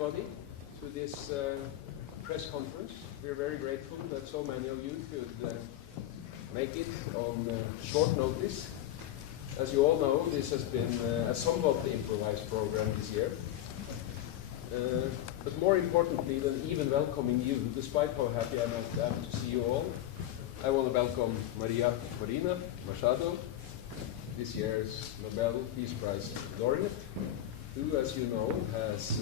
everybody to this press conference. We're very grateful that so many of you could make it on short notice. As you all know, this has been a somewhat improvised program this year. But more importantly than even welcoming you, despite how happy I am to see you all, I want to welcome María Corina Machado, this year's Nobel Peace Prize laureate, who, as you know, has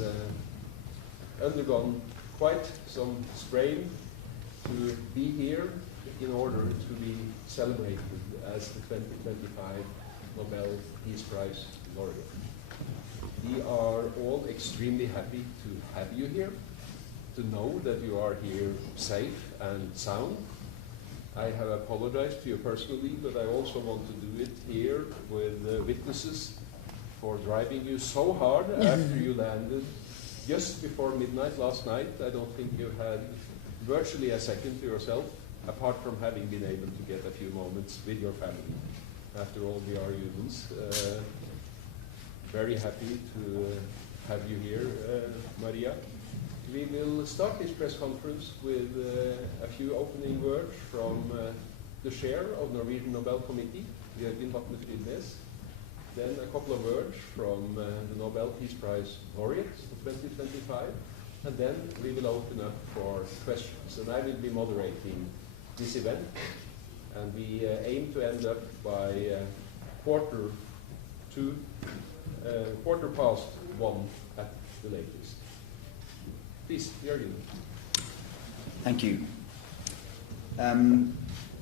undergone quite some strain to be here in order to be celebrated as the 2025 Nobel Peace Prize laureate. We are all extremely happy to have you here, to know that you are here safe and sound. I have apologized to you personally, but I also want to do it here with witnesses for driving you so hard after you landed just before midnight last night. I don't think you had virtually a second to yourself, apart from having been able to get a few moments with your family after all the arguments. Very happy to have you here, Maria. We will start this press conference with a few opening words from the chair of the Norwegian Nobel Committee, Jørgen Vatne. Then a couple of words from the Nobel Peace Prize laureates of 2025, and then we will open up for questions. And I will be moderating this event, and we aim to end up by quarter past 1 at the latest. Please, Jørgen. Thank you.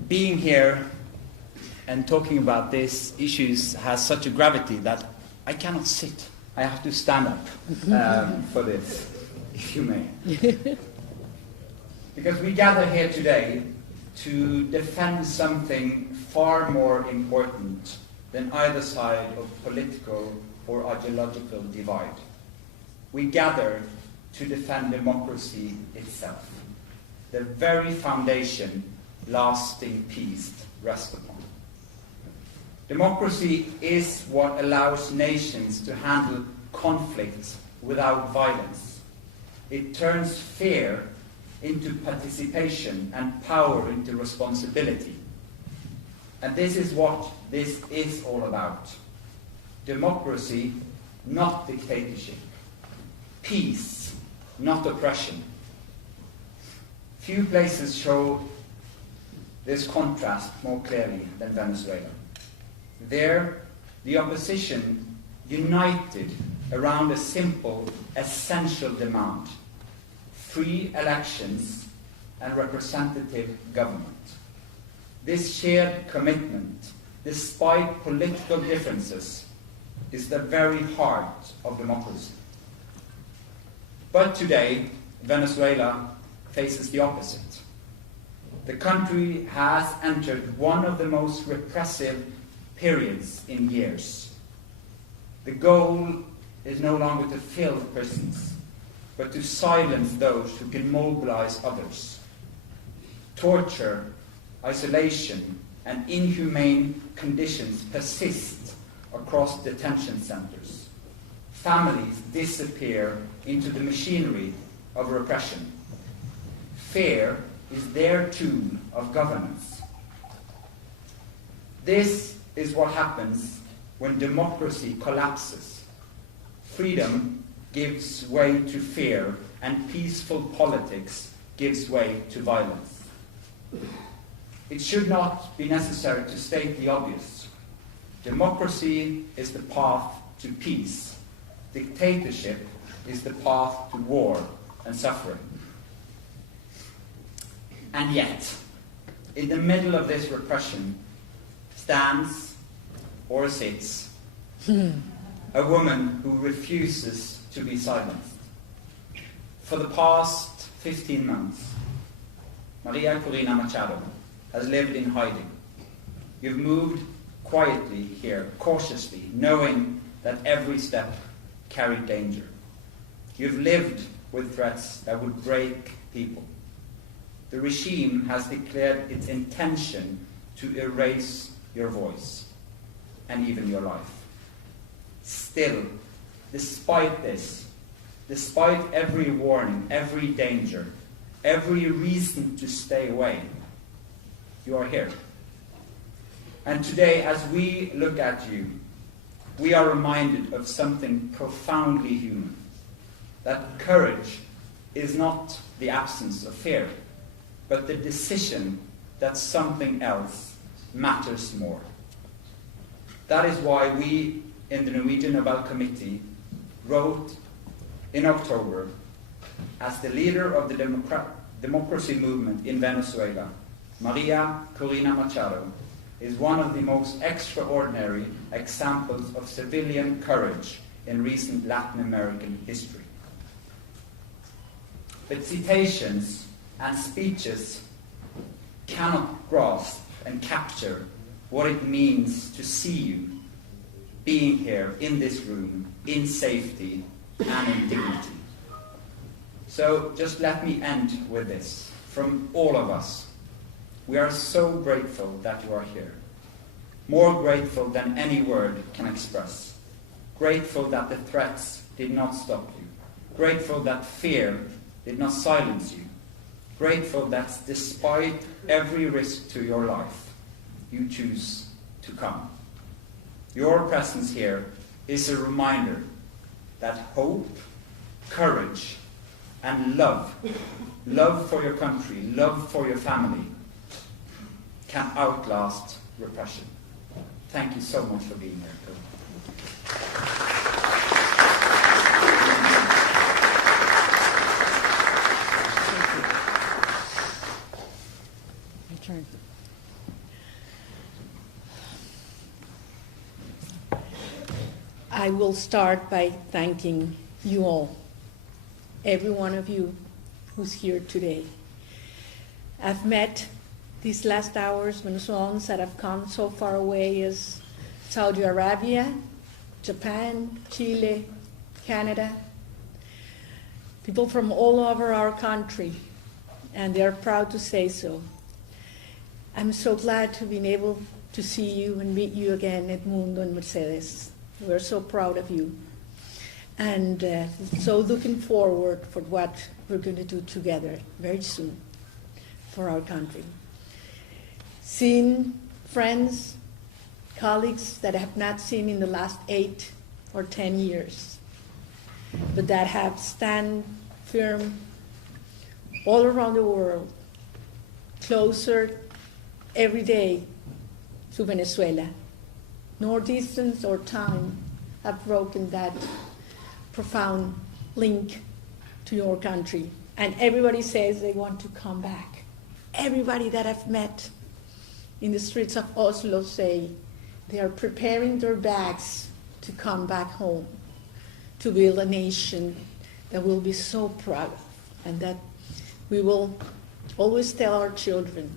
Being here and talking about these issues has such a gravity that I cannot sit. I have to stand up for this, if you may. Because we gather here today to defend something far more important than either side of political or ideological divide. We gather to defend democracy itself, the very foundation lasting peace rests upon. Democracy is what allows nations to handle conflicts without violence. It turns fear into participation and power into responsibility. And this is what this is all about. Democracy, not dictatorship. Peace, not oppression. Few places show this contrast more clearly than Venezuela. There, the opposition united around a simple, essential demand: free elections and representative government. This shared commitment, despite political differences, is the very heart of democracy. But today, Venezuela faces the opposite. The country has entered one of the most repressive periods in years. The goal is no longer to fill prisons, but to silence those who can mobilize others. Torture, isolation, and inhumane conditions persist across detention centers. Families disappear into the machinery of repression. Fear is their tool of governance. This is what happens when democracy collapses. Freedom gives way to fear, and peaceful politics gives way to violence. It should not be necessary to state the obvious. Democracy is the path to peace. Dictatorship is the path to war and suffering. And yet, in the middle of this repression, stands or sits a woman who refuses to be silenced. For the past 15 months, María Corina Machado has lived in hiding. You've moved quietly here, cautiously, knowing that every step carried danger. You've lived with threats that would break people. The regime has declared its intention to erase your voice and even your life. Still, despite this, despite every warning, every danger, every reason to stay away, you are here. And today, as we look at you, we are reminded of something profoundly human. That courage is not the absence of fear, but the decision that something else matters more. That is why we in the Norwegian Nobel Committee wrote in October, as the leader of the democracy movement in Venezuela, María Corina Machado is one of the most extraordinary examples of civilian courage in recent Latin American history. But citations and speeches cannot grasp and capture what it means to see you being here in this room, in safety and in dignity. So just let me end with this. From all of us, we are so grateful that you are here. More grateful than any word can express. Grateful that the threats did not stop you. Grateful that fear did not silence you. Grateful that despite every risk to your life, you choose to come. Your presence here is a reminder that hope, courage, and love for your country, love for your family, can outlast repression. Thank you so much for being here. Your turn. I will start by thanking you all, every one of you who's here today. I've met these last hours Venezuelans that have come so far away as Saudi Arabia, Japan, Chile, Canada, people from all over our country, and they're proud to say so. I'm so glad to be able to see you and meet you again, Edmundo and Mercedes. We're so proud of you, and so looking forward for what we're going to do together very soon for our country. Seeing friends, colleagues that I have not seen in the last 8 or 10 years, but that have stand firm all around the world, closer every day to Venezuela. Nor distance or time have broken that profound link to your country. And everybody says they want to come back. Everybody that I've met in the streets of Oslo say they are preparing their bags to come back home, to build a nation that we'll be so proud of, and that we will always tell our children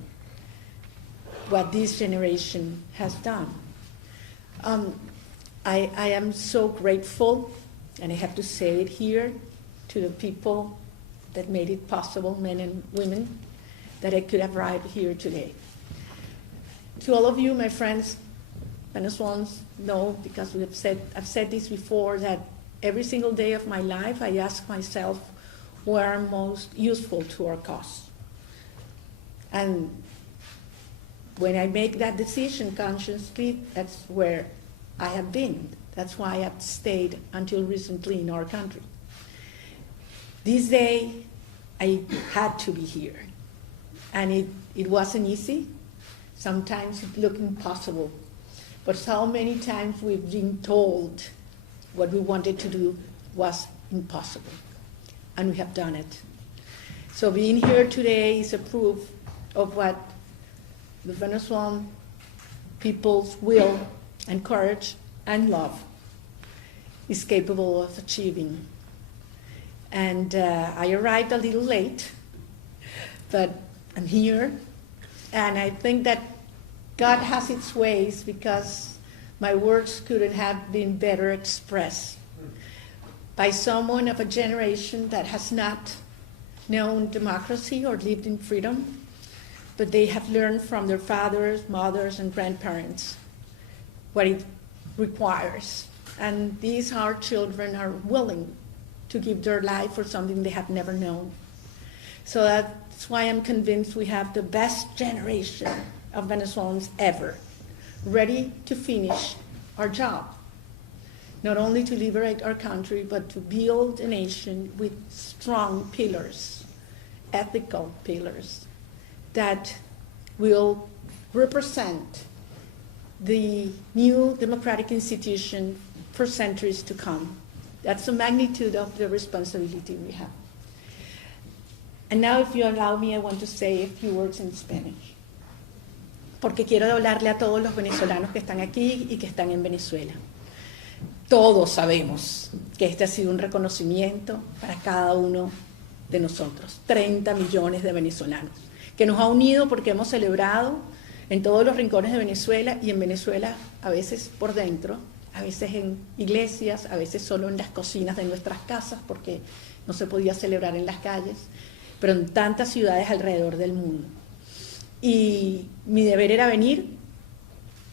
what this generation has done. I am so grateful, and I have to say it here, to the people that made it possible, men and women, that I could have arrived here today. To all of you, my friends, Venezuelans, know, because I've said this before, that every single day of my life I ask myself where I'm most useful to our cause. And when I make that decision consciously, that's where I have been. That's why I have stayed until recently in our country. This day, I had to be here. And it wasn't easy. Sometimes it looked impossible. But so many times we've been told what we wanted to do was impossible. And we have done it. So being here today is a proof of what the Venezuelan people's will and courage and love is capable of achieving. And I arrived a little late, but I'm here, and I think that God has its ways, because my words couldn't have been better expressed by someone of a generation that has not known democracy or lived in freedom, but they have learned from their fathers, mothers, and grandparents what it requires. And these, our children, are willing to give their life for something they have never known. So that's why I'm convinced we have the best generation of Venezuelans ever, ready to finish our job. Not only to liberate our country, but to build a nation with strong pillars, ethical pillars, that will represent the new democratic institution for centuries to come. That's the magnitude of the responsibility we have. And now, if you allow me, I want to say a few words in Spanish. Porque quiero hablarle a todos los venezolanos que están aquí y que están en Venezuela. Todos sabemos que este ha sido un reconocimiento para cada uno de nosotros, 30 millones de venezolanos, que nos ha unido porque hemos celebrado en todos los rincones de Venezuela, y en Venezuela a veces por dentro, a veces en iglesias, a veces solo en las cocinas de nuestras casas porque no se podía celebrar en las calles, pero en tantas ciudades alrededor del mundo. Y mi deber era venir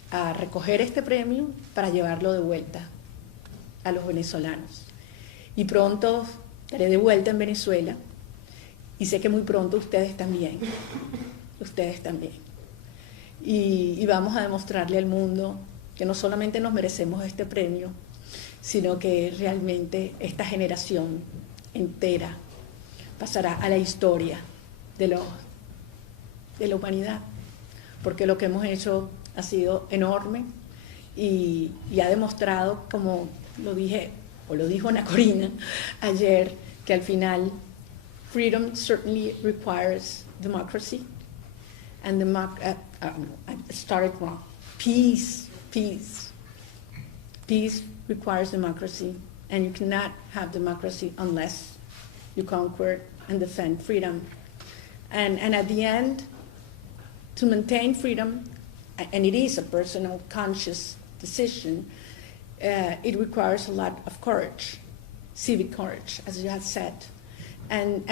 a recoger este premio para llevarlo de vuelta a los venezolanos. Y pronto estaré de vuelta en Venezuela, y sé que muy pronto ustedes también. Y vamos a demostrarle al mundo que no solamente nos merecemos este premio, sino que realmente esta generación entera pasará a la historia de la humanidad, porque lo que hemos hecho ha sido enorme y ha demostrado, como lo dijo María Corina ayer, que al final freedom certainly requires democracy, and I started wrong. Peace requires democracy, and you cannot have democracy unless you conquer and defend freedom. And at the end, to maintain freedom, and it is a personal, conscious decision, it requires a lot of courage, civic courage, as you have said. And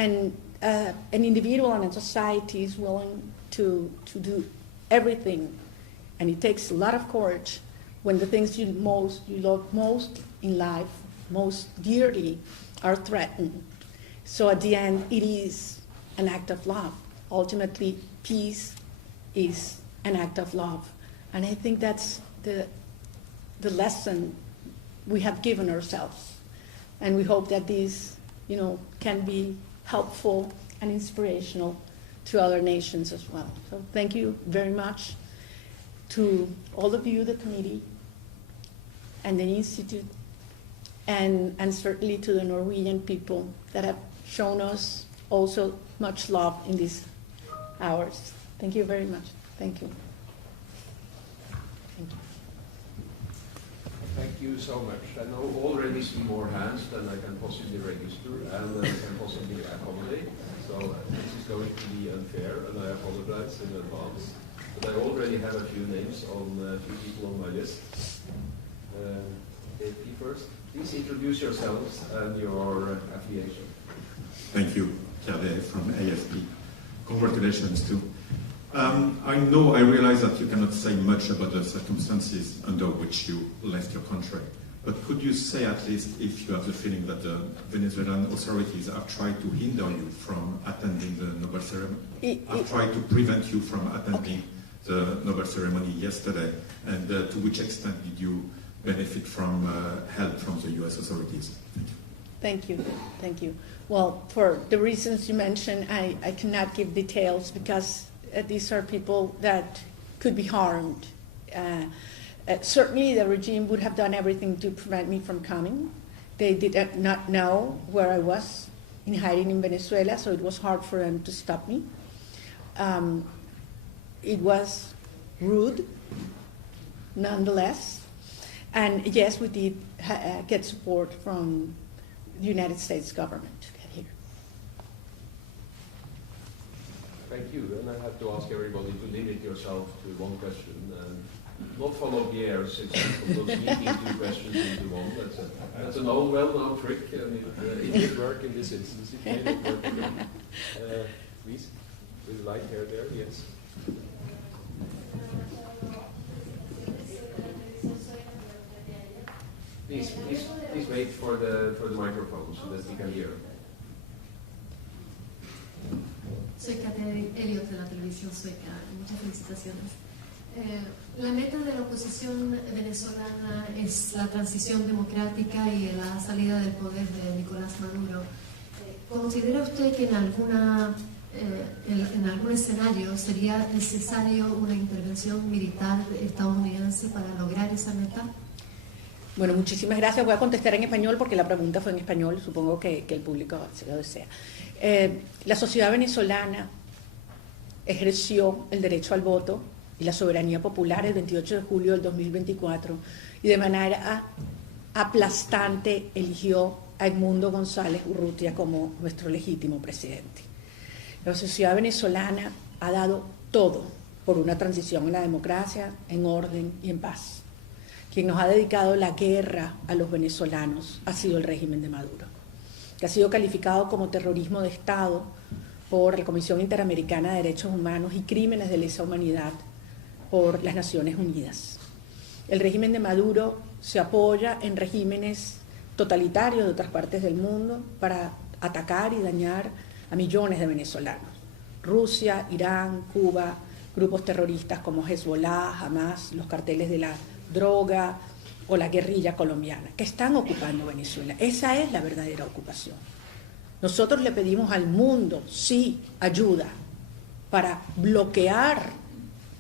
an individual and a society is willing to do everything, and it takes a lot of courage when the things you love most in life, most dearly, are threatened. So at the end, it is an act of love. Ultimately, peace is an act of love. And I think that's the lesson we have given ourselves. And we hope that these, can be helpful and inspirational to other nations as well. So thank you very much to all of you, the committee, and the Institute, and certainly to the Norwegian people that have shown us also much love in these hours. Thank you very much. Thank you. Thank you. Thank you so much. I know already see more hands than I can possibly register and can possibly accommodate. So this is going to be unfair, and I apologize in advance. But I already have a few names on a few people on my list. AP first. Please introduce yourselves and your affiliation. Thank you, Pierre from AFP. Congratulations too. I realize that you cannot say much about the circumstances under which you left your country, but could you say at least if you have the feeling that the Venezuelan authorities have tried to hinder you from attending the Nobel ceremony, have tried to prevent you from attending the Nobel ceremony yesterday, and to which extent did you benefit from help from the US authorities? Thank you. Thank you. Well, for the reasons you mentioned, I cannot give details because these are people that could be harmed. Certainly the regime would have done everything to prevent me from coming. They did not know where I was in hiding in Venezuela, so it was hard for them to stop me. It was rude, nonetheless. And yes, we did get support from the United States government to get here. Thank you. And I have to ask everybody to limit yourself to one question and not follow the air since people will sneak in two questions into one. That's an old, well-known trick, and it did work in this instance. It may not work again. Please, with the light hair there, yes. Please wait for the microphone so that we can hear. Soy Kate Elliot de la televisión sueca. Muchas felicitaciones. La meta de la oposición venezolana es la transición democrática y la salida del poder de Nicolás Maduro. ¿Considera usted que en algún escenario sería necesario una intervención militar estadounidense para lograr esa meta? Bueno, muchísimas gracias. Voy a contestar en español porque la pregunta fue en español. Supongo que el público se lo desea. La sociedad venezolana ejerció el derecho al voto y la soberanía popular el 28 de julio del 2024 y de manera aplastante eligió a Edmundo González Urrutia como nuestro legítimo presidente. La sociedad venezolana ha dado todo por una transición en la democracia, en orden y en paz. Quien nos ha dedicado la guerra a los venezolanos ha sido el régimen de Maduro, que ha sido calificado como terrorismo de Estado por la Comisión Interamericana de Derechos Humanos y Crímenes de Lesa Humanidad por las Naciones Unidas. El régimen de Maduro se apoya en regímenes totalitarios de otras partes del mundo para atacar y dañar a millones de venezolanos. Rusia, Irán, Cuba, grupos terroristas como Hezbollah, Hamas, los carteles de la droga o la guerrilla colombiana, que están ocupando Venezuela. Esa es la verdadera ocupación. Nosotros le pedimos al mundo, sí, ayuda para bloquear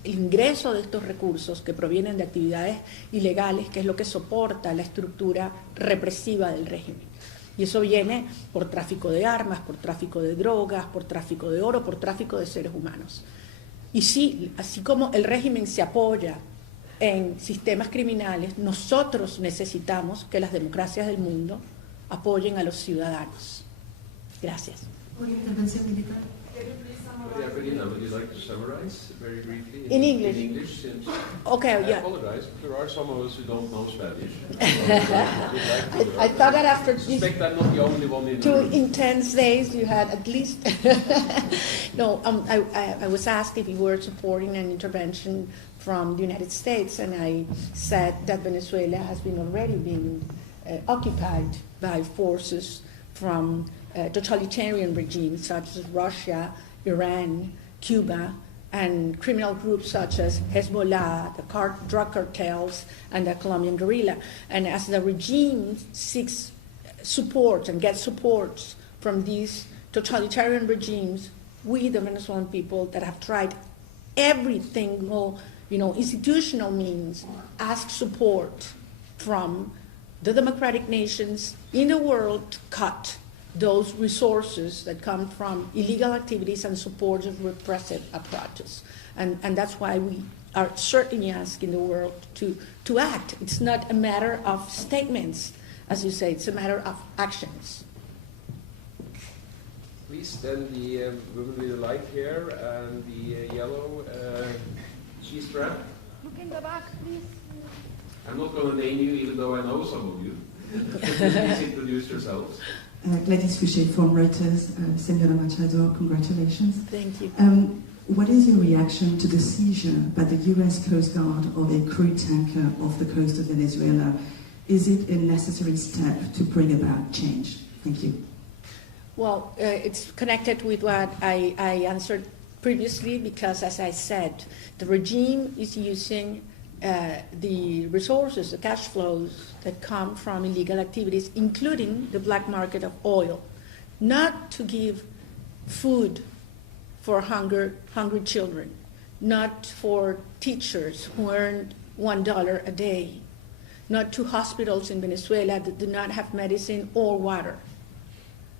el ingreso de estos recursos que provienen de actividades ilegales, que es lo que soporta la estructura represiva del régimen. Y eso viene por tráfico de armas, por tráfico de drogas, por tráfico de oro, por tráfico de seres humanos. Y sí, así como el régimen se apoya en sistemas criminales, nosotros necesitamos que las democracias del mundo apoyen a los ciudadanos. Gracias. ¿Una intervención militar? María Corina, would you like to summarize very briefly In English? In English, since Okay, I yeah. apologize, but there are some of us who don't know Spanish. I thought that after I suspect I'm not the only one in the 2 room. intense days you had at least. No, I was asked if you were supporting an intervention from the United States, and I said that Venezuela has been already been occupied by forces from totalitarian regimes such as Russia, Iran, Cuba, and criminal groups such as Hezbollah, the drug cartels, and the Colombian guerrilla. And as the regime seeks support and gets support from these totalitarian regimes, we, the Venezuelan people that have tried everything, institutional means, ask support from the democratic nations in the world to cut those resources that come from illegal activities and support of repressive apparatus. And that's why we are certainly asking the world to act. It's not a matter of statements, as you say, it's a matter of actions. Please, then the woman with the light hair and the yellow cheese wrap. Look in the back, please. I'm not going to name you, even though I know some of you. Please introduce yourselves. Gladys Fouché from Reuters. Senora Machado, congratulations. Thank you. What is your reaction to the seizure by the US Coast Guard of a crude tanker off the coast of Venezuela? Is it a necessary step to bring about change? Thank you. Well, it's connected with what I answered previously, because, as I said, the regime is using the resources, the cash flows that come from illegal activities, including the black market of oil, not to give food for hungry children, not for teachers who earn $1 a day, not to hospitals in Venezuela that do not have medicine or water,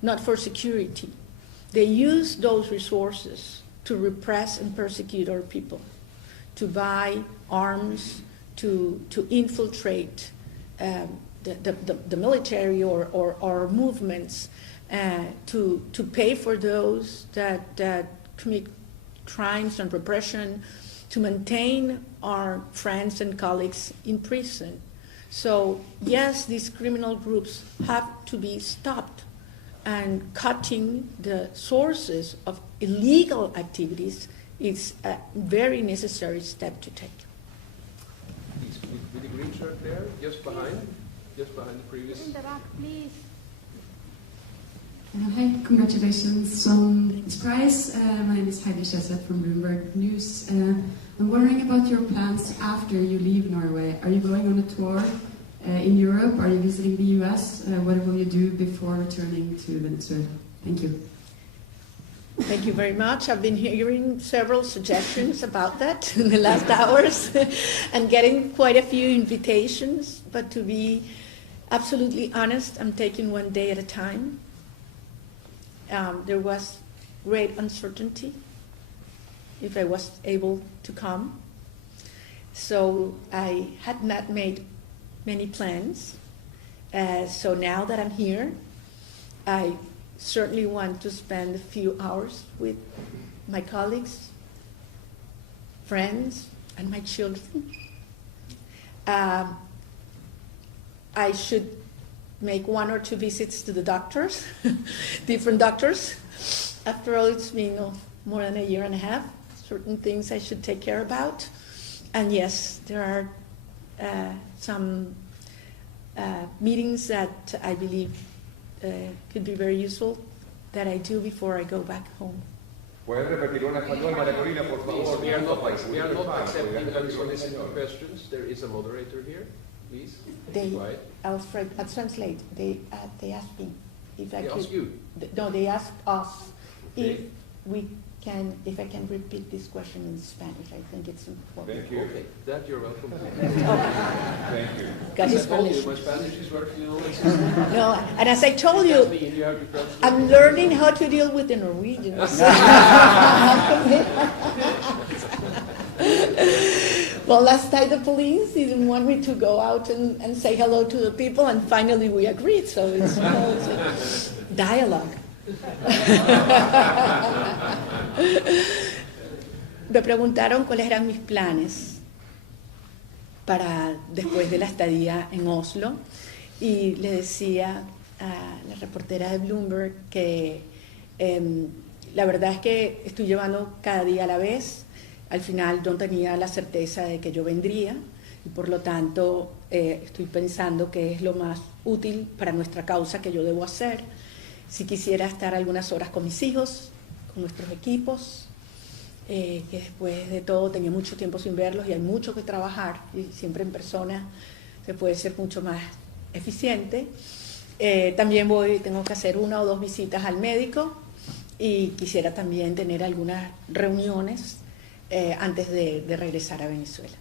not for security. They use those resources to repress and persecute our people, to buy arms, to infiltrate the military or movements, to pay for those that commit crimes and repression, to maintain our friends and colleagues in prison. So yes, these criminal groups have to be stopped, and cutting the sources of illegal activities is a very necessary step to take. Please, with the green shirt there, just behind. just behind the previous. In the back, please. Hi, congratulations on this prize. My name is Heidi Schesset from Bloomberg News. I'm wondering about your plans after you leave Norway. Are you going on a tour in Europe? Are you visiting the US? What will you do before returning to Venezuela? Thank you. Thank you very much. I've been hearing several suggestions about that in the last hours and getting quite a few invitations. But to be absolutely honest, I'm taking one day at a time. There was great uncertainty if I was able to come. So I had not made many plans. So now that I'm here, I certainly want to spend a few hours with my colleagues, friends, and my children. I should make 1 or 2 visits to the doctors, different doctors. After all, it's been more than a year and a half. Certain things I should take care about. And yes, there are some meetings that I believe could be very useful that I do before I go back home. ¿Puedes repetirlo en español, María Corina, por favor? We are not accepting unsolicited questions. There is a moderator here. Please. I'll translate. They asked me if I could. Ask you? No, they asked us Okay. if I can repeat this question in Spanish. I think it's important. Thank you. Okay, that you're welcome to. Thank you. Got his As I told Spanish. you, my Spanish is working on it. No, and as I told you, I'm learning how to deal with the Norwegians. Well, last night the police didn't want me to go out and say hello to the people, and finally we agreed. So it's a dialogue. Me preguntaron cuáles eran mis planes para después de la estadía en Oslo, y le decía a la reportera de Bloomberg que la verdad es que estoy llevando cada día a la vez. Al final no tenía la certeza de que yo vendría y por lo tanto estoy pensando que es lo más útil para nuestra causa que yo debo hacer. Si quisiera estar algunas horas con mis hijos, con nuestros equipos, que después de todo tenía mucho tiempo sin verlos y hay mucho que trabajar y siempre en persona se puede ser mucho más eficiente. También tengo que hacer 1 o 2 visitas al médico y quisiera también tener algunas reuniones antes de regresar a Venezuela.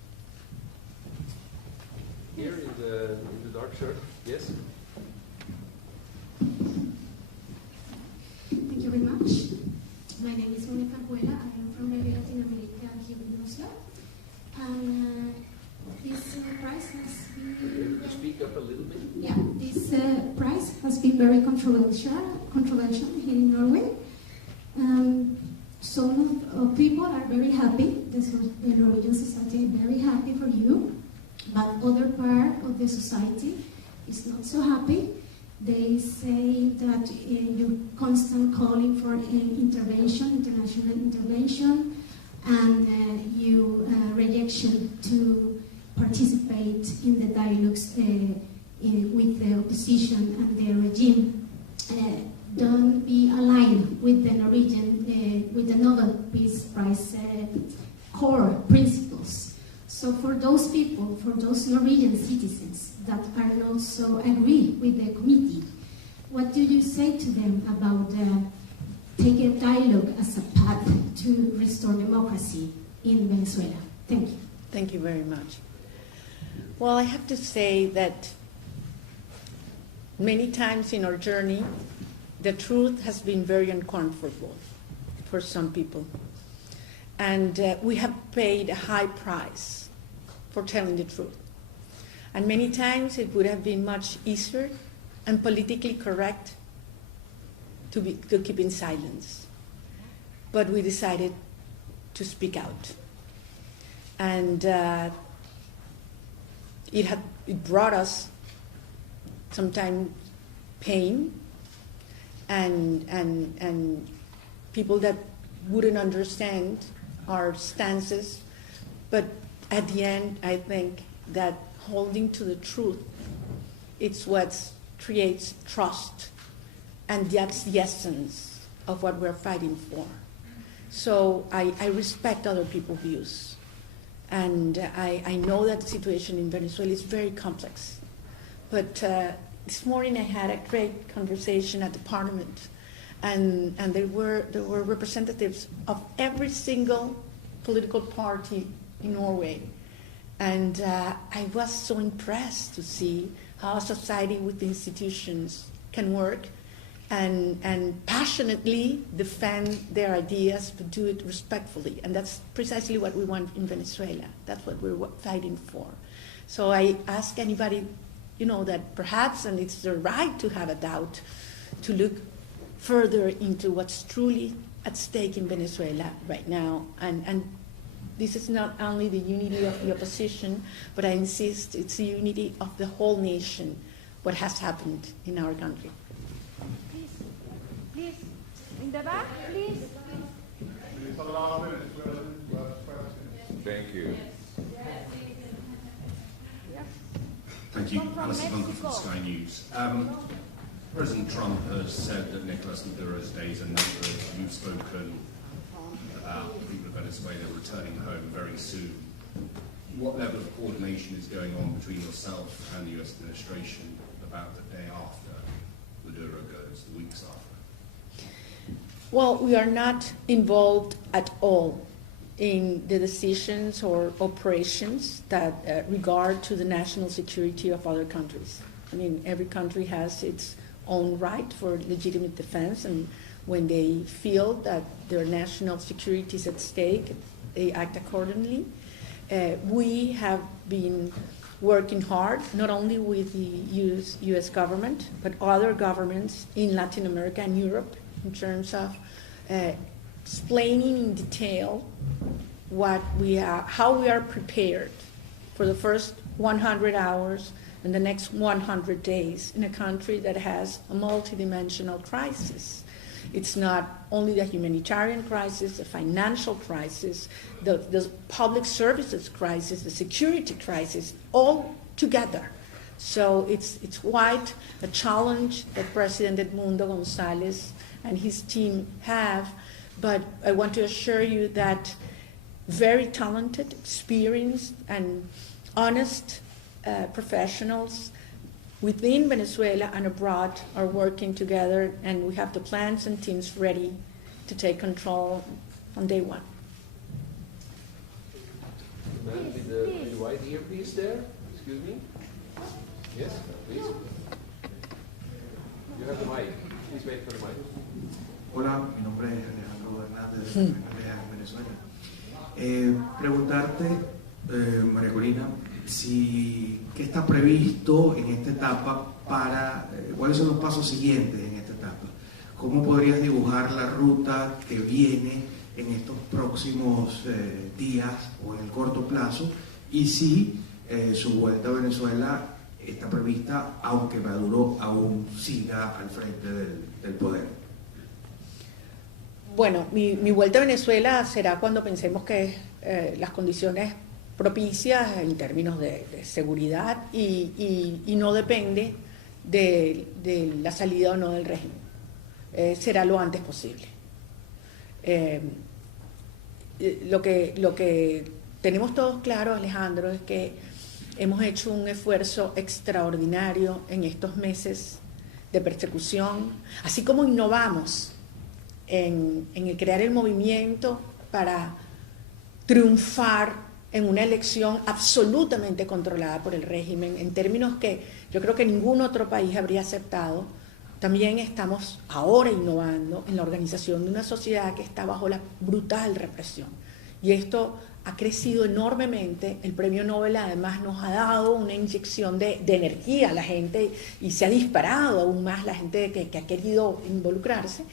Here in the dark shirt, yes. Thank you very much. My name is Mónica Arbuela. I am from Radio Latin America here in Oslo. And this prize has been... To speak up a little bit. Yeah, this prize has been very controversial here in Norway. Some people are very happy, the Norwegian society is very happy for you, but other part of the society is not so happy. They say that your constant calling for intervention, international intervention, and your rejection to participate in the dialogues with the opposition and the regime don't be aligned with the Norwegian, with the Nobel Peace Prize core principles. So for those people, for those Norwegian citizens that are not so agree with the committee, what do you say to them about take a dialogue as a path to restore democracy in Venezuela? Thank you. Thank you very much. Well, I have to say that many times in our journey, the truth has been very uncomfortable for some people. And we have paid a high price for telling the truth. And many times it would have been much easier and politically correct to keep in silence. But we decided to speak out. And it brought us sometimes pain and people that wouldn't understand our stances. But at the end, I think that holding to the truth it's what creates trust, and that's the essence of what we're fighting for. So I respect other people's views, and I know that the situation in Venezuela is very complex. But this morning I had a great conversation at the Parliament, and there were representatives of every single political party in Norway. And I was so impressed to see how a society with institutions can work and passionately defend their ideas, but do it respectfully. And that's precisely what we want in Venezuela. That's what we're fighting for. So I ask anybody, that perhaps, and it's their right to have a doubt, to look further into what's truly at stake in Venezuela right now. And this is not only the unity of the opposition, but I insist it's the unity of the whole nation, what has happened in our country. Please, in the back, please. Thank you. Thank you. Alison Bunker from Sky News. President Trump has said that Nicolas Maduro's days are numbered. You've spoken about the people of Venezuela returning home very soon. What level of coordination is going on between yourself and the US administration about the day after Maduro goes, the weeks after? Well, we are not involved at all in the decisions or operations that regard to the national security of other countries. I mean, every country has its own right for legitimate defense, and when they feel that their national security is at stake, they act accordingly. We have been working hard, not only with the US government, but other governments in Latin America and Europe, in terms of explaining in detail how we are prepared for the first 100 hours and the next 100 days in a country that has a multidimensional crisis. It's not only the humanitarian crisis, the financial crisis, the public services crisis, the security crisis, all together. So it's quite a challenge that President Edmundo González and his team have, but I want to assure you that very talented, experienced, and honest professionals within Venezuela and abroad are working together, and we have the plans and teams ready to take control on day one. The man with the white earpiece there, excuse me. Yes, please. You have the mic. Please wait for the mic. Hola, mi nombre es Alejandro Hernández de Venezuela. Preguntarte, María Corina, ¿qué está previsto en esta etapa cuáles son los pasos siguientes en esta etapa? ¿Cómo podrías dibujar la ruta que viene en estos próximos días o en el corto plazo? Y si su vuelta a Venezuela está prevista, aunque Maduro aún siga al frente del poder. Bueno, mi vuelta a Venezuela será cuando pensemos que las condiciones propicias en términos de seguridad y no depende de la salida o no del régimen. Será lo antes posible. Lo que tenemos todos claro, Alejandro, es que hemos hecho un esfuerzo extraordinario en estos meses de persecución, así como innovamos en el crear el movimiento para triunfar en una elección absolutamente controlada por el régimen, en términos que yo creo que ningún otro país habría aceptado. También estamos ahora innovando en la organización de una sociedad que está bajo la brutal represión. Y esto ha crecido enormemente. El premio Nobel además nos ha dado una inyección de energía a la gente y se ha disparado aún más la gente que ha querido involucrarse.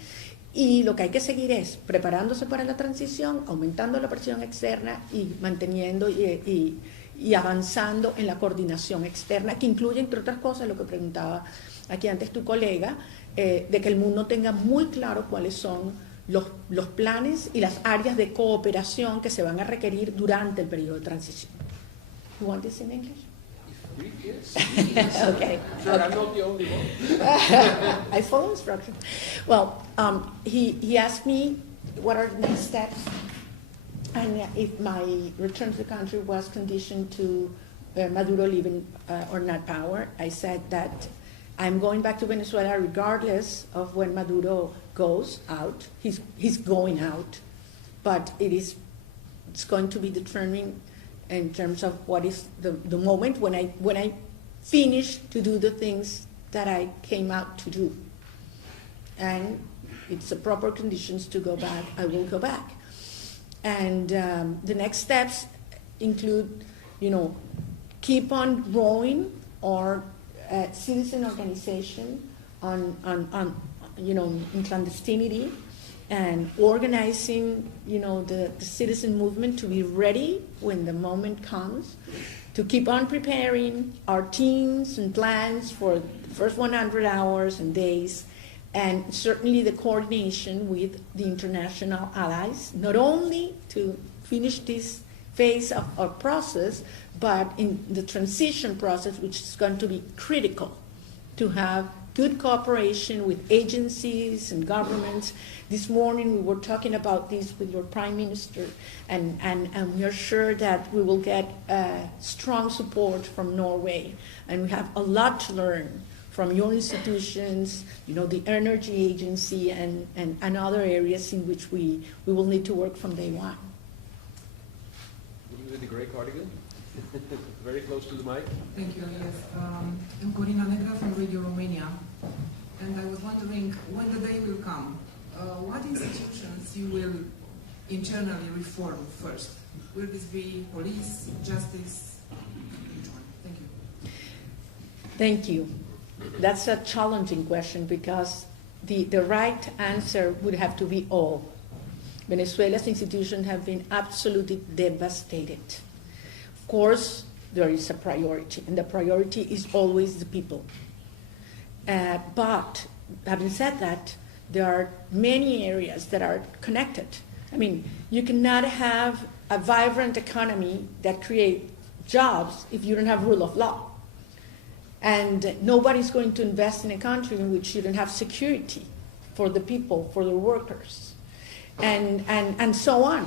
Y lo que hay que seguir es preparándose para la transición, aumentando la presión externa y manteniendo y avanzando en la coordinación externa, que incluye, entre otras cosas, lo que preguntaba aquí antes tu colega, de que el mundo tenga muy claro cuáles son los planes y las áreas de cooperación que se van a requerir durante el periodo de transición. You want this in English? Greek, yes. Okay. Sure, I'm not the only one. I follow instructions. Well, he asked me what are the next steps, and if my return to the country was conditioned to Maduro leaving or not power. I said that I'm going back to Venezuela regardless of when Maduro goes out. He's going out, but it's going to be determined in terms of what is the moment when I finish to do the things that I came out to do. And it's the proper conditions to go back, I will go back. And the next steps include, keep on growing our citizen organization on in clandestinity, and organizing, the citizen movement to be ready when the moment comes, to keep on preparing our teams and plans for the first 100 hours and days, and certainly the coordination with the international allies, not only to finish this phase of our process, but in the transition process, which is going to be critical to have good cooperation with agencies and governments. This morning we were talking about this with your Prime Minister, and we are sure that we will get strong support from Norway, and we have a lot to learn from your institutions, the Energy Agency and other areas in which we will need to work from day one. With the grey cardigan, very close to the mic. Thank you, yes. I'm Corina Negra from Radio Romania, and I was wondering when the day will come, what institutions you will internally reform first? Will this be police, justice? Which one? Thank you. Thank you. That's a challenging question because the right answer would have to be all. Venezuela's institutions have been absolutely devastated. Of course, there is a priority, and the priority is always the people. But having said that, there are many areas that are connected. I mean, you cannot have a vibrant economy that creates jobs if you don't have rule of law. And nobody's going to invest in a country in which you don't have security for the people, for the workers, and so on.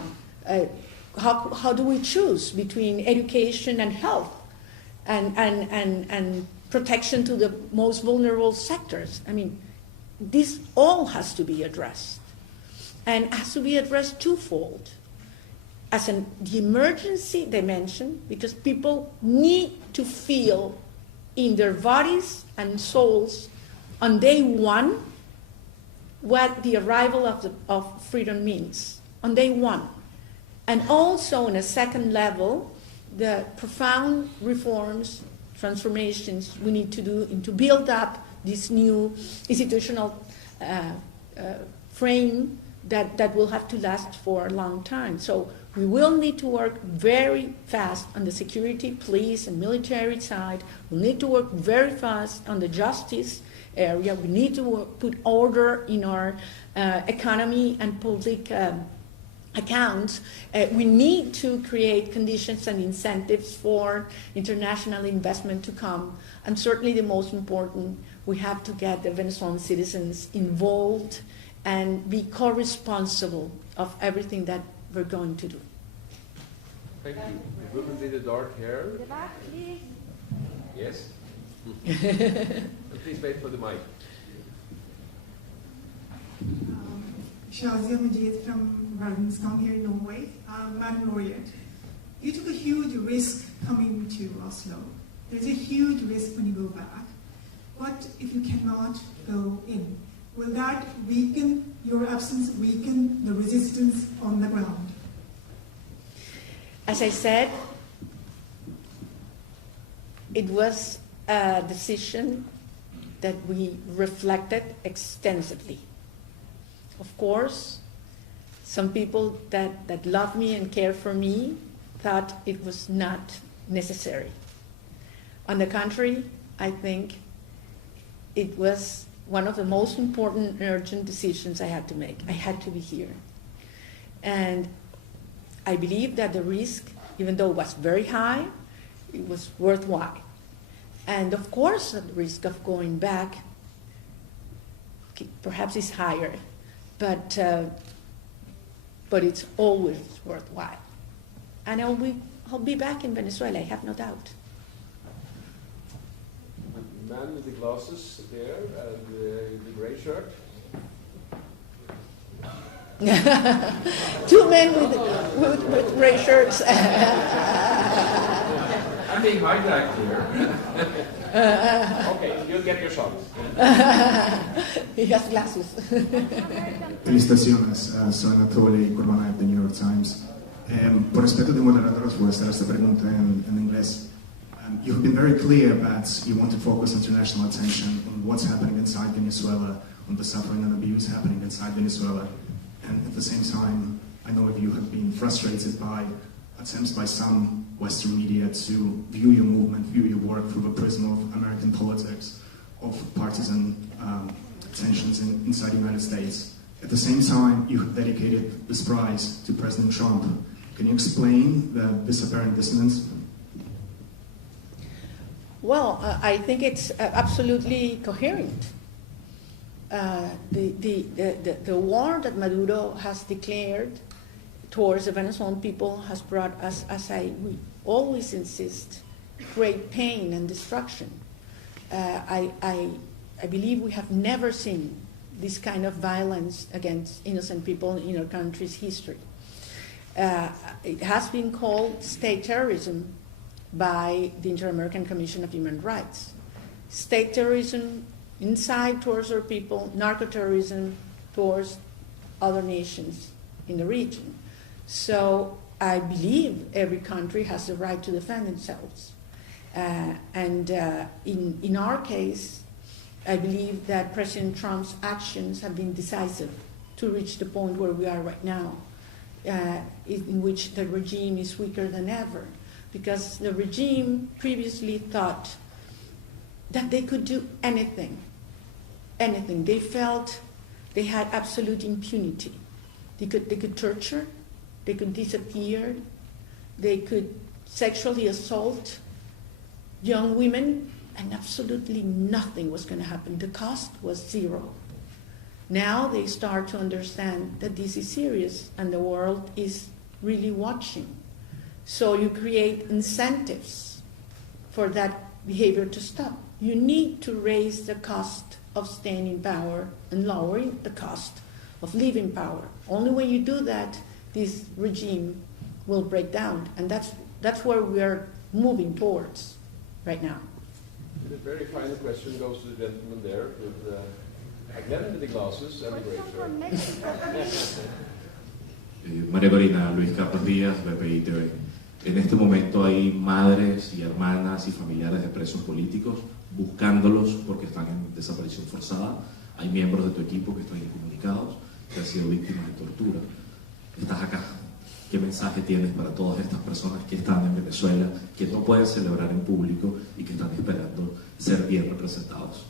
How do we choose between education and health and protection to the most vulnerable sectors? I mean, this all has to be addressed, and has to be addressed twofold. As the emergency dimension, because people need to feel in their bodies and souls on day one what the arrival of freedom means, on day one. And also on a second level, the profound reforms, transformations we need to do and to build up this new institutional frame that will have to last for a long time. So we will need to work very fast on the security, police, and military side. We need to work very fast on the justice area. We need to put order in our economy and public accounts. We need to create conditions and incentives for international investment to come. And certainly the most important, we have to get the Venezuelan citizens involved and be co-responsible of everything that we're going to do. Thank you. The woman with the dark hair. In the back, please. Yes? Please wait for the mic. Shazia Majid from Bergenstown here in Norway. Madam Laureate, you took a huge risk coming to Oslo. There's a huge risk when you go back. What if you cannot go in? Will that weaken, your absence weaken the resistance on the ground? As I said, it was a decision that we reflected extensively. Of course, some people that love me and care for me thought it was not necessary. On the contrary, I think it was one of the most important and urgent decisions I had to make. I had to be here. And I believe that the risk, even though it was very high, it was worthwhile. And of course, the risk of going back perhaps is higher, but it's always worthwhile. And I'll be back in Venezuela, I have no doubt. The man with the glasses there and the gray shirt. Two men with gray shirts. I'm being hijacked here. Okay, you'll get your shot. He has glasses. Felicitaciones, soy Anatoly Kurmanaev de New York Times. Por respeto de moderadores, voy a hacer esta pregunta en inglés. You've been very clear that you want to focus international attention on what's happening inside Venezuela, on the suffering and abuse happening inside Venezuela. And at the same time, I know you have been frustrated by attempts by some Western media to view your movement, view your work through the prism of American politics, of partisan tensions inside the United States. At the same time, you have dedicated this prize to President Trump. Can you explain this apparent dissonance? Well, I think it's absolutely coherent. The war that Maduro has declared towards the Venezuelan people has brought us, we always insist, great pain and destruction. I believe we have never seen this kind of violence against innocent people in our country's history. It has been called state terrorism by the Inter-American Commission of Human Rights. State terrorism inside towards our people, narco-terrorism towards other nations in the region. So I believe every country has the right to defend themselves. And in our case, I believe that President Trump's actions have been decisive to reach the point where we are right now, in which the regime is weaker than ever, because the regime previously thought that they could do anything. They felt they had absolute impunity. They could torture, they could disappear, they could sexually assault young women, and absolutely nothing was going to happen. The cost was zero. Now they start to understand that this is serious and the world is really watching. So you create incentives for that behavior to stop. You need to raise the cost of staying in power and lowering the cost of leaving power. Only when you do that, this regime will break down. And that's where we are moving towards right now. The very final question goes to the gentleman there with again with the glasses and the gray shirt. María Corina, Luis Carlos Díaz, BPI TV. En este momento hay madres y hermanas y familiares de presos políticos buscándolos porque están en desaparición forzada. Hay miembros de tu equipo que están incomunicados, que han sido víctimas de tortura. Estás acá. ¿Qué mensaje tienes para todas estas personas que están en Venezuela, que no pueden celebrar en público y que están esperando ser bien representados?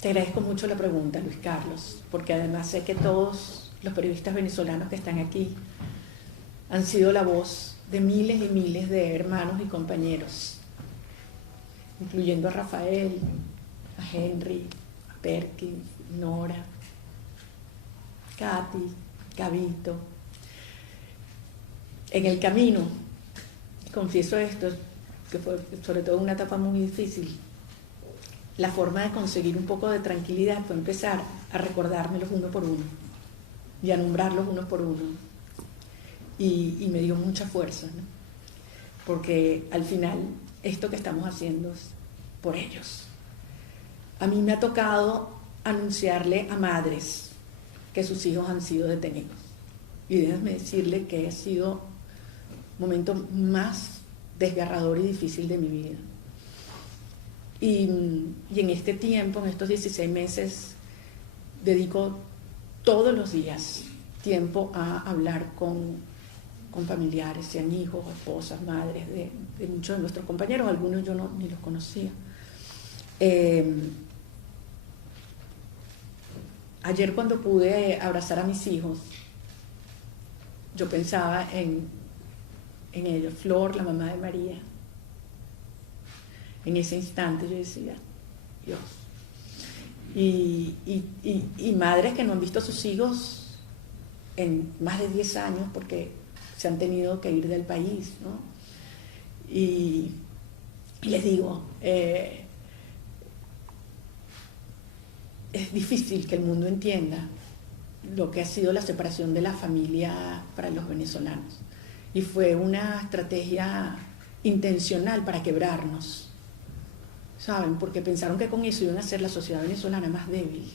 Te agradezco mucho la pregunta, Luis Carlos, porque además sé que todos los periodistas venezolanos que están aquí han sido la voz de miles y miles de hermanos y compañeros, incluyendo a Rafael, a Henry, a Perkins, Nora, Katy, Gabito. En el camino, confieso esto, que fue sobre todo una etapa muy difícil, la forma de conseguir un poco de tranquilidad fue empezar a recordármelos uno por uno y a nombrarlos uno por uno. Y me dio mucha fuerza, ¿no? Porque al final esto que estamos haciendo es por ellos. A mí me ha tocado anunciarle a madres que sus hijos han sido detenidos. Y déjenme decirle que ha sido el momento más desgarrador y difícil de mi vida. Y en este tiempo, en estos 16 meses, dedico todos los días tiempo a hablar con familiares, sean hijos, esposas, madres de muchos de nuestros compañeros, algunos yo ni los conocía. Ayer cuando pude abrazar a mis hijos, yo pensaba en en ellos. Flor, la mamá de María. En ese instante yo decía, Dios. Y madres que no han visto a sus hijos en más de 10 años porque se han tenido que ir del país, ¿no? Y les digo, es difícil que el mundo entienda lo que ha sido la separación de la familia para los venezolanos. Y fue una estrategia intencional para quebrarnos, ¿saben? Porque pensaron que con eso iban a hacer la sociedad venezolana más débil.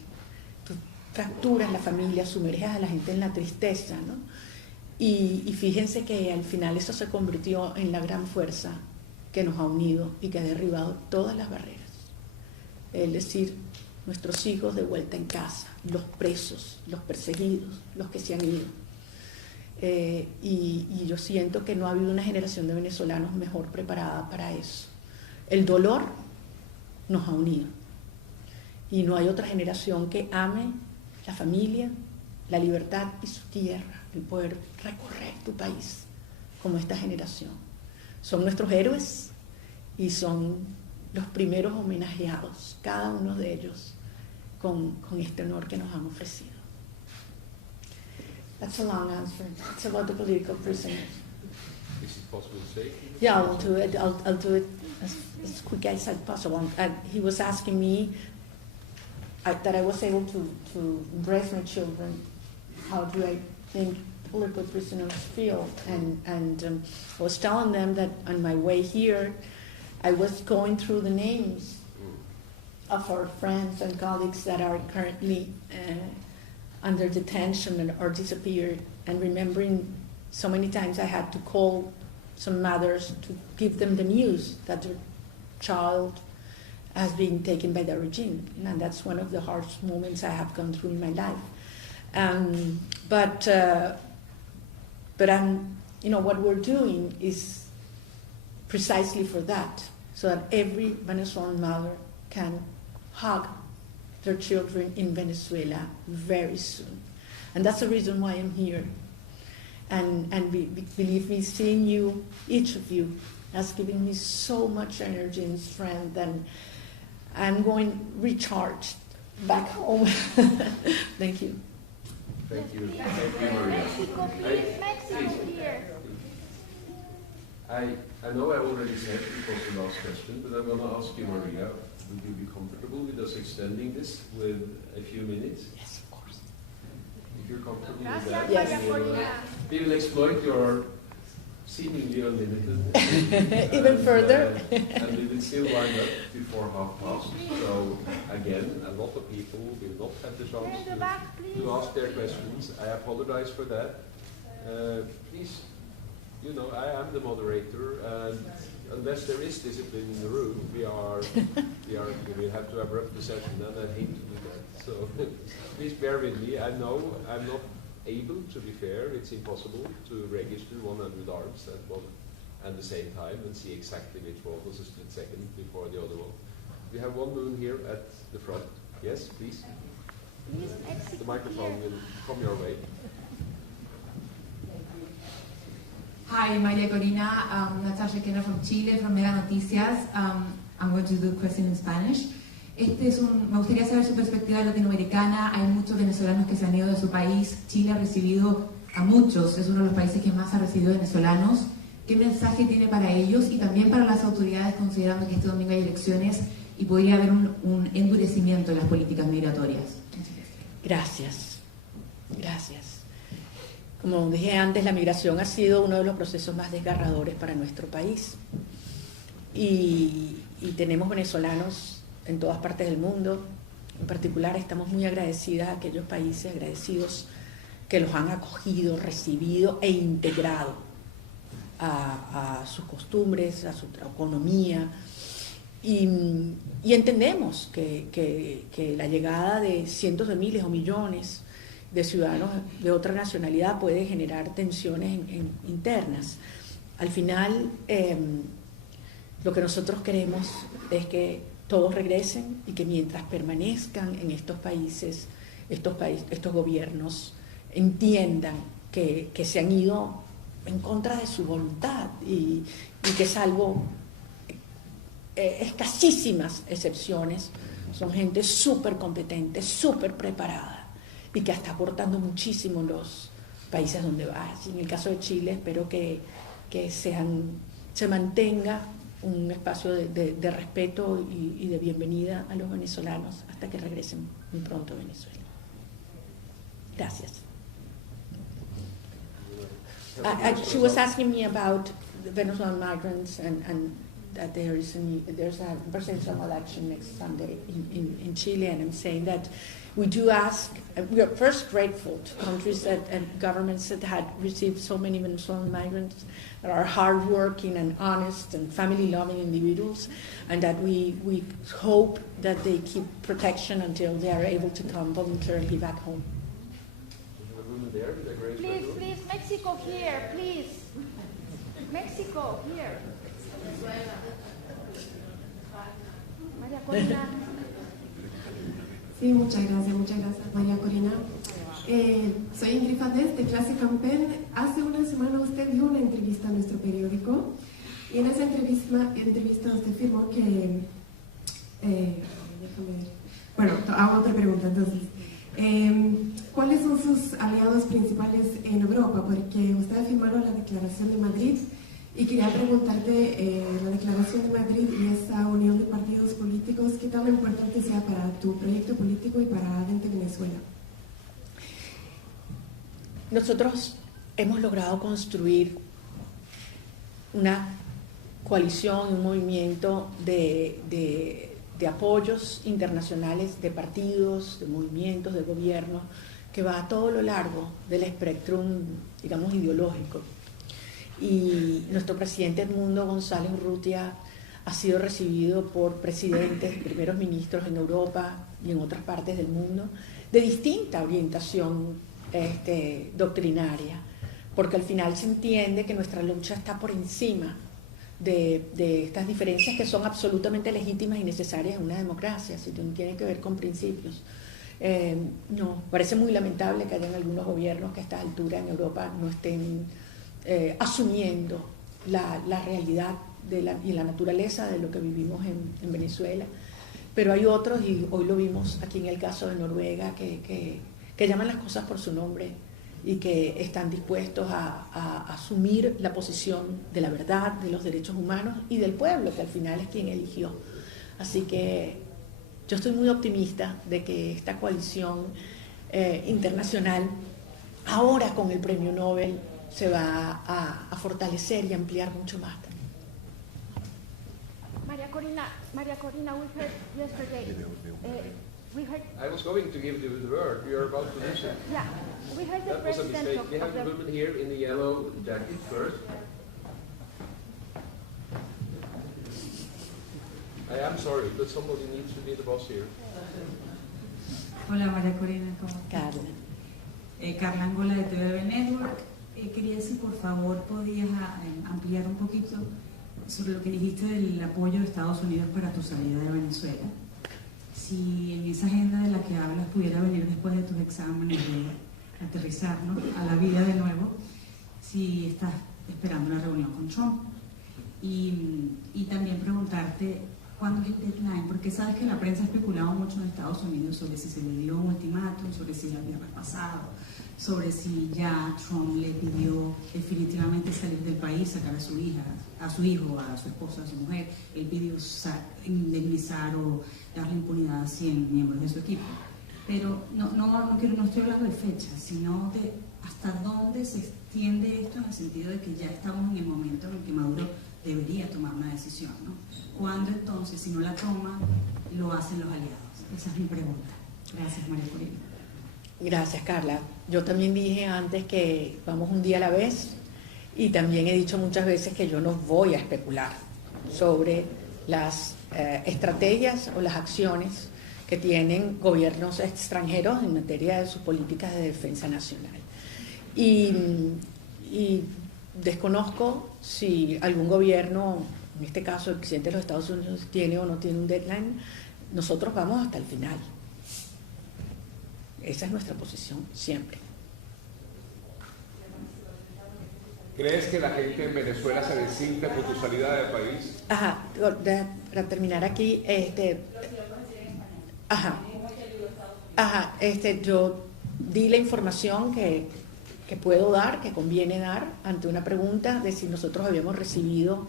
Tú fracturas la familia, sumerges a la gente en la tristeza, ¿no? Y fíjense que al final eso se convirtió en la gran fuerza que nos ha unido y que ha derribado todas las barreras. Es decir, nuestros hijos de vuelta en casa, los presos, los perseguidos, los que se han ido. Y yo siento que no ha habido una generación de venezolanos mejor preparada para eso. El dolor nos ha unido y no hay otra generación que ame la familia, la libertad y su tierra, el poder recorrer tu país como esta generación. Son nuestros héroes y son los primeros homenajeados, cada uno de ellos, con este honor que nos han ofrecido. That's a long answer. It's about the political prisoners. Is it possible to say? Yeah, I'll do it. I'll do it as quick as possible. He was asking me that I was able to embrace my children. How do I think political prisoners feel? And I was telling them that on my way here, I was going through the names of our friends and colleagues that are currently under detention or disappeared, and remembering so many times I had to call some mothers to give them the news that their child has been taken by the regime, and that's one of the hardest moments I have gone through in my life. But what we're doing is precisely for that, so that every Venezuelan mother can hug their children in Venezuela very soon. And that's the reason why I'm here. And believe me, seeing you, each of you, has given me so much energy and strength, and I'm going recharged back home. Thank you. Thank you. Thank you, Maria. Mexico, please. Mexico here. I know I already said it was the last question, but I'm going to ask you, Maria, would you be comfortable with us extending this with a few minutes? Yes, of course. If you're comfortable with that, Yes. we will exploit your seemingly unlimited. Even further. And we will still wind up before 5:30. So, again, a lot of people will not have the chance to ask their questions. I apologize for that. Please, I am the moderator, and unless there is discipline in the room, we will have to abrupt the session, and I hate to do that. So please bear with me. I know I'm not able, to be fair. It's impossible to register 100 arms at the same time and see exactly which one was a split second before the other one. We have one moon here at the front. Yes, please. The microphone will come your way. Hi, María Corina, Natasha Kenner from Chile, from Mega Noticias. I'm going to do the question in Spanish. Me gustaría saber su perspectiva latinoamericana. Hay muchos venezolanos que se han ido de su país. Chile ha recibido a muchos, es uno de los países que más ha recibido venezolanos. ¿Qué mensaje tiene para ellos y también para las autoridades, considerando que este domingo hay elecciones y podría haber un endurecimiento en las políticas migratorias? Gracias. Como dije antes, la migración ha sido uno de los procesos más desgarradores para nuestro país. Y tenemos venezolanos en todas partes del mundo. En particular, estamos muy agradecidas a aquellos países agradecidos que los han acogido, recibido e integrado a sus costumbres, a su economía. Y entendemos que la llegada de cientos de miles o millones de ciudadanos de otra nacionalidad puede generar tensiones internas. Al final, lo que nosotros queremos es que todos regresen y que mientras permanezcan en estos países, estos gobiernos entiendan que se han ido en contra de su voluntad y que salvo escasísimas excepciones, son gente súper competente, súper preparada y que está aportando muchísimo en los países donde va. Y en el caso de Chile espero que se mantenga un espacio de respeto y de bienvenida a los venezolanos hasta que regresen muy pronto a Venezuela. Gracias. She was asking me about the Venezuelan migrants and that there's a presidential election next Sunday in Chile, and I'm saying that we do ask, we are first grateful to countries and governments that had received so many Venezuelan migrants that are hardworking and honest and family-loving individuals, and that we hope that they keep protection until they are able to come voluntarily back home. Please, Mexico here, please. Mexico here. María Corina. Sí, muchas gracias María Corina. Soy Ingrid Fadés de Clase Campen. Hace una semana usted dio una entrevista a nuestro periódico y en esa entrevista usted afirmó que... Bueno, hago otra pregunta entonces. ¿Cuáles son sus aliados principales en Europa? Porque usted afirmaron la Declaración de Madrid y quería preguntarte la Declaración de Madrid y esa unión de partidos políticos, ¿qué tan importante sea para tu proyecto político y para Adente Venezuela? Nosotros hemos logrado construir una coalición, un movimiento de apoyos internacionales, de partidos, de movimientos, de gobiernos, que va a todo lo largo del espectro, digamos, ideológico. Y nuestro presidente Edmundo González Urrutia ha sido recibido por presidentes, primeros ministros en Europa y en otras partes del mundo, de distinta orientación doctrinaria, porque al final se entiende que nuestra lucha está por encima de estas diferencias que son absolutamente legítimas y necesarias en una democracia, si tienen que ver con principios. No, parece muy lamentable que hayan algunos gobiernos que a esta altura en Europa no estén asumiendo la realidad y la naturaleza de lo que vivimos en Venezuela, pero hay otros, y hoy lo vimos aquí en el caso de Noruega, que llaman las cosas por su nombre y que están dispuestos a asumir la posición de la verdad, de los derechos humanos y del pueblo, que al final es quien eligió. Así que yo estoy muy optimista de que esta coalición internacional, ahora con el premio Nobel, se va a fortalecer y ampliar mucho más. María Corina, we heard yesterday. We heard. I was going to give you the word. You are about to listen. Yeah, we heard the That was a president mistake. We have the woman here in the yellow jacket first. I am sorry, but somebody needs to be the boss here. Hola María Corina, ¿cómo estás? Carla. Carla Angola de TVB Network. Quería si por favor podías ampliar un poquito sobre lo que dijiste del apoyo de Estados Unidos para tu salida de Venezuela. Si en esa agenda de la que hablas pudiera venir después de tus exámenes de aterrizar, ¿no?, a la vida de nuevo, si estás esperando una reunión con Trump. Y también preguntarte cuándo es el deadline, porque sabes que la prensa ha especulado mucho en Estados Unidos sobre si se le dio un ultimátum, sobre si la había pasado, sobre si ya Trump le pidió definitivamente salir del país, sacar a su hija, a su hijo, a su esposa, a su mujer. Él pidió indemnizar o darle impunidad a 100 miembros de su equipo. Pero no estoy hablando de fechas, sino de hasta dónde se extiende esto, en el sentido de que ya estamos en el momento en el que Maduro debería tomar una decisión, ¿no? ¿Cuándo entonces, si no la toma, lo hacen los aliados? Esa es mi pregunta. Gracias, María Corina. Gracias, Carla. Yo también dije antes que vamos un día a la vez, y también he dicho muchas veces que yo no voy a especular sobre las estrategias o las acciones que tienen gobiernos extranjeros en materia de sus políticas de defensa nacional. Y desconozco si algún gobierno, en este caso el presidente de los Estados Unidos, tiene o no tiene un deadline. Nosotros vamos hasta el final. Esa es nuestra posición siempre. ¿Crees que la gente en Venezuela se desinfla por tu salida del país? Ajá, para terminar aquí, yo di la información que puedo dar, que conviene dar, ante una pregunta de si nosotros habíamos recibido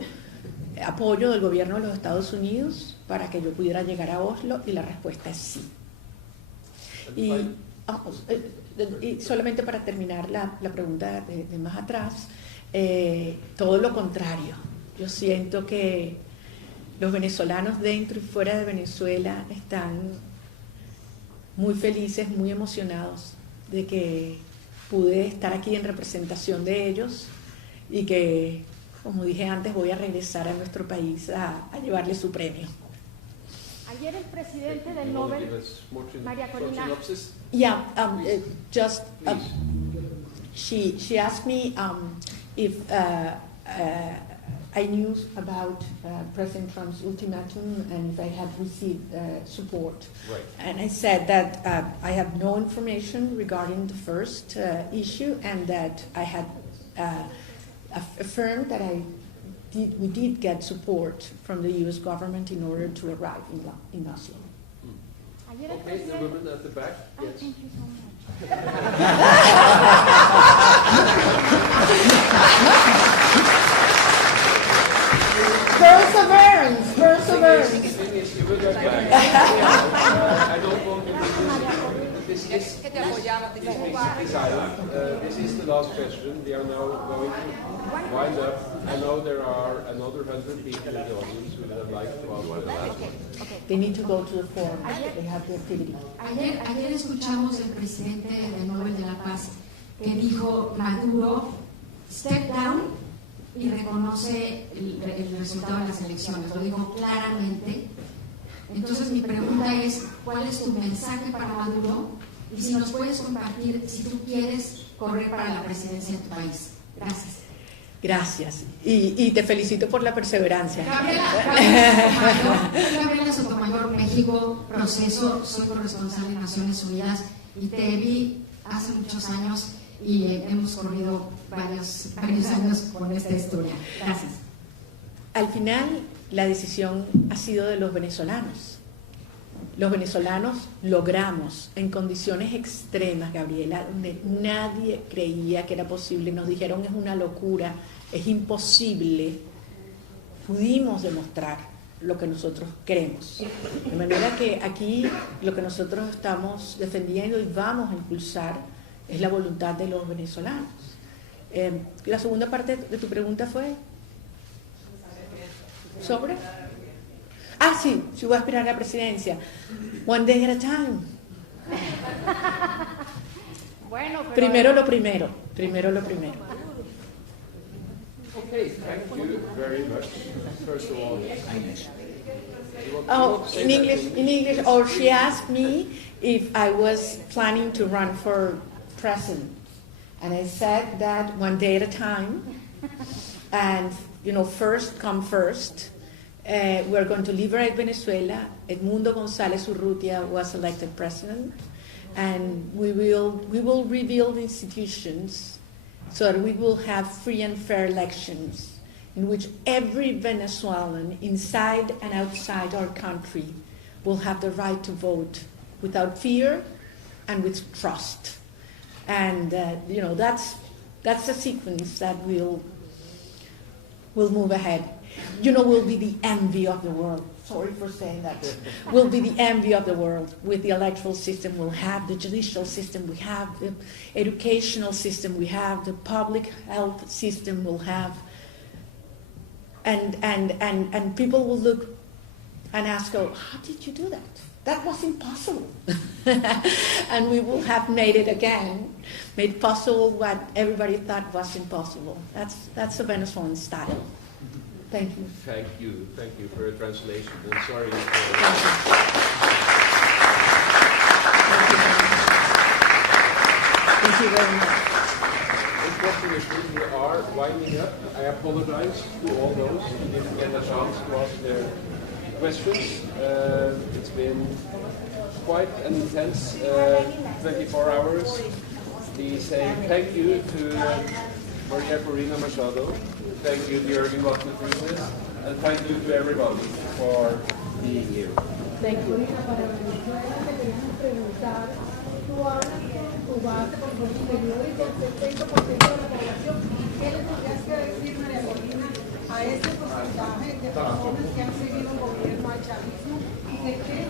apoyo del gobierno de los Estados Unidos para que yo pudiera llegar a Oslo, y la respuesta es sí. Y solamente para terminar la pregunta de más atrás, todo lo contrario. Yo siento que los venezolanos dentro y fuera de Venezuela están muy felices, muy emocionados de que pude estar aquí en representación de ellos, y que, como dije antes, voy a regresar a nuestro país a llevarle su premio. Ayer el presidente del Nobel, María Corina. Yeah, she asked me if I knew about President Trump's ultimatum and if I had received support. Right. And I said that I have no information regarding the first issue, and that I had affirmed that we did get support from the U.S. government in order to arrive in Oslo. Okay, the woman at the back. Yes. Thank you so much. Perseverance. The thing is, you will get back. I don't want to this is this is the last question. We are now going to wind up. I know there are another 100 people in the audience who would like to ask the last one. They need to go to the forum. They have the activity. Ayer escuchamos al presidente del Nobel de la Paz que dijo: Maduro, step down y reconoce el resultado de las elecciones. Lo dijo claramente. Entonces mi pregunta es: ¿cuál es tu mensaje para Maduro? Y si nos puedes compartir si tú quieres correr para la presidencia de tu país. Gracias. Gracias. Y te felicito por la perseverancia. Gabriela Sotomayor, México, proceso. Soy corresponsal en Naciones Unidas y te vi hace muchos años y hemos corrido varios años con esta historia. Gracias. Al final, la decisión ha sido de los venezolanos. Los venezolanos logramos, en condiciones extremas, Gabriela, donde nadie creía que era posible, nos dijeron es una locura, es imposible, pudimos demostrar lo que nosotros queremos. De manera que aquí lo que nosotros estamos defendiendo y vamos a impulsar es la voluntad de los venezolanos. La segunda parte de tu pregunta fue sobre... sí, si voy a aspirar a la presidencia. One day at a time. Bueno, pero Primero lo primero. Okay, thank you very much. First of all, in English, or she asked me if I was planning to run for president. And I said that one day at a time. And, first come first. We're going to liberate Venezuela. Edmundo González Urrutia was elected president, and we will rebuild institutions so that we will have free and fair elections in which every Venezuelan inside and outside our country will have the right to vote without fear and with trust. And that's the sequence that we'll move ahead. We'll be the envy of the world. Sorry for saying that. We'll be the envy of the world with the electoral system. We'll have the judicial system. We have the educational system. We have the public health system. We'll have, and people will look and ask, "Oh, how did you do that? That was impossible." And we will have made possible what everybody thought was impossible. That's the Venezuelan style. Thank you. Thank you for your translation. I'm sorry. Thank you very much. Unfortunately, we are winding up. I apologize to all those who didn't get a chance to ask their questions. It's been quite an intense 24 hours. We say thank you to María Corina Machado. Thank you, dear Involvement Business. And thank you to everybody for being here. Thank you. Para Venezuela te queríamos preguntar, tú hablas con tu base, con tus seguidores del 70% de la población, ¿qué le tendrías que decir, María Corina, a ese porcentaje de personas que han seguido el gobierno, al chavismo, y que qué